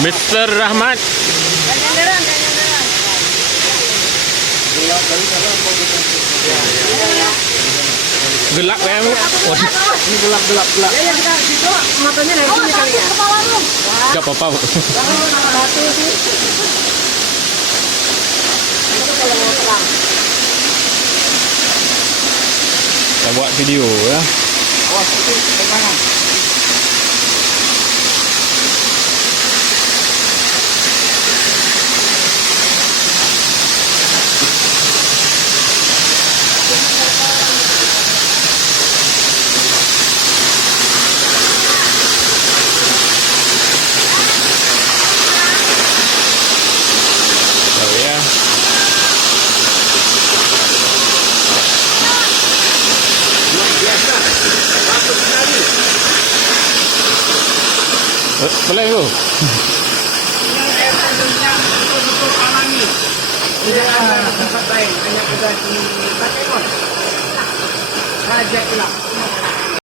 Mr. Rahmat. Gelap ya. Oh, Ini gelap. Ya, kita situ matanya dari sini kali ya. enggak apa-apa. Bu. Batu sih. Itu kalau mau terang. Kita buat video ya. Awas itu pegangan. Oh ya. Biasa. Batu sekali. Boleh bu. Betul-betul alami. Tidak ada tempat lain, hanya ada di Batekon. Raja Ilang.